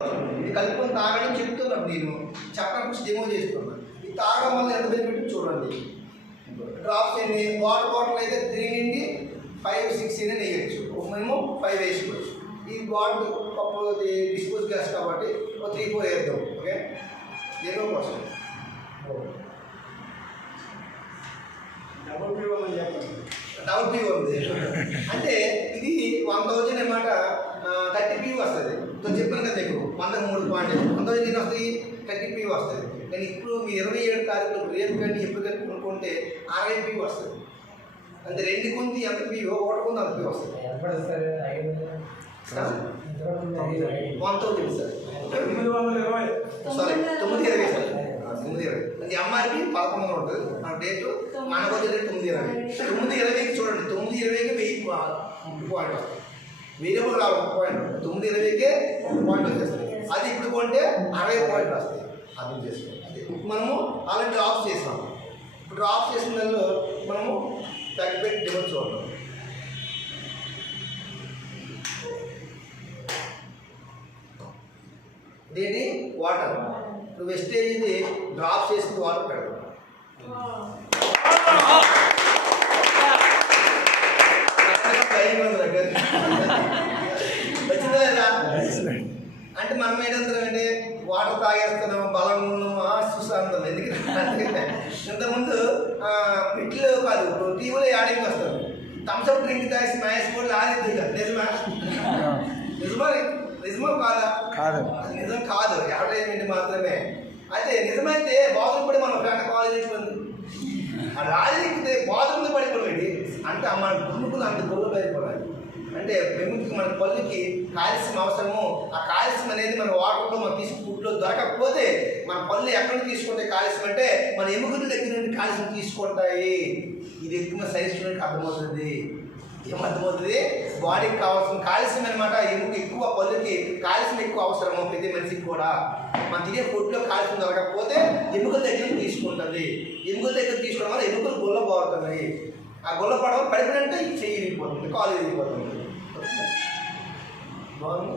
ఇది కలుపుకొని తాగడం చెప్తున్నాను, నేను చెప్పడం డెమో చేస్తున్నాను. ఇది తాగడం వల్ల ఎంత బెనిఫిట్ చూడండి. డ్రాప్స్ ఎన్ని, వాటర్ బాటిల్ అయితే 3 నుండి 5, 6 అయినా వేయచ్చు, మేము 5 వేసుకోవచ్చు. ఈ బాటిల్ కప్పు డిస్పోజ్ గ్యాస్ కాబట్టి 3, 4 వేద్దాం. ఓకే, దేనికో కోసం డబుల్ పీ ఉంది అంటే ఇది 1000 అన్నమాట. 30 పీ వస్తుంది. చెప్పాను కదా మీకు 103 పాయింట్ 1000 ఎన్ని వస్తాయి, 30 పీ వస్తుంది. కానీ ఇప్పుడు మీ 27 తారీఖులో రేపు కానీ ఎప్పుడు కానీ కొనుక్కుంటే 60 పీ వస్తుంది. అంటే 2 కొంది ఎంత పీ, 1 కొంది అంత పీ వస్తుంది. 1000 సార్, 920 సార్, 920. అది ఎంఆర్పి 1100 ఉంటుంది. మన డేటు మనకు వచ్చే రేటు 920. 920కి చూడండి, 920కి 1000 పాయింట్ వస్తుంది. వేరియబుల్ రావు 1 పాయింట్, 920కే 1 పాయింట్ వచ్చేస్తుంది. అది ఇప్పుడు కొంటే 60 పాయింట్ వస్తాయి. అర్థం చేసుకోండి. అదే మనము అలాంటి ఆఫ్ చేసాము. ఇప్పుడు ఆఫ్ చేసిన దానిలో మనము తగ్గిపెట్టి డిమాండ్ చూద్దాం. దీన్ని వాటర్, ఇప్పుడు వెస్టేజ్ ఇది డ్రాప్ చేసిన వాటర్ పెడతాం. వచ్చిందా లేదా? అంటే మనం ఏంటంటే వాటర్ తాగేస్తున్నాం, బలం ఉన్నాం, చూస్తాం. ఎందుకంటే ఇంతకుముందు ఇట్లు కాదు, టీవీలో యాడింగ్ వస్తాం. థమ్స్అప్ డ్రింక్ తాగి స్మాష్ కూడా ఆడేది కదా. నిజమా? నిజమో కాదా? కాదు, అది నిజం కాదు, అడ్వర్టైజ్మెంట్ మాత్రమే. అయితే నిజమైతే బాత్రూమ్ పడి మనం ఫ్యాన్ కాలేజ్ చేసుకుంది, ఆ రాజకీయ బాత్రూమ్ పడిపోయింది అంటే మన గుండుకులు అంత గొల్ల పడిపోవాలి. అంటే పెముకి మన పళ్ళుకి కాల్షియం అవసరము. ఆ కాల్షియం అనేది మన వాటర్లో మనం తీసుకు ఫుడ్లో దొరకకపోతే మన పళ్ళు ఎక్కడ నుంచి తీసుకుంటాయి కాల్షియం అంటే మన ఎముకల దగ్గర నుండి కాల్షియం తీసుకుంటాయి. ఇది ఎక్కువ సైన్స్ స్టూడెంట్కి అర్థమవుతుంది. ఏమర్థమవుతుంది? బాడీకి కావాల్సిన కాల్షియం అనమాట. ఎముక ఎక్కువ, పళ్ళుకి కాల్షియం ఎక్కువ అవసరము ప్రతి మనిషికి కూడా. మనం తినే ఫుడ్లో కాల్షియం దొరకకపోతే ఎముకల దగ్గర తీసుకుంటుంది. ఎముకల దగ్గర తీసుకోవడం వల్ల ఎముకలు గుల్ల పోతున్నాయి. ఆ గుల్ల పడవ పడిపోయినంటే చెయ్యి విరిగిపోతుంది, కాలు విరిగిపోతుంది. బాగుంది.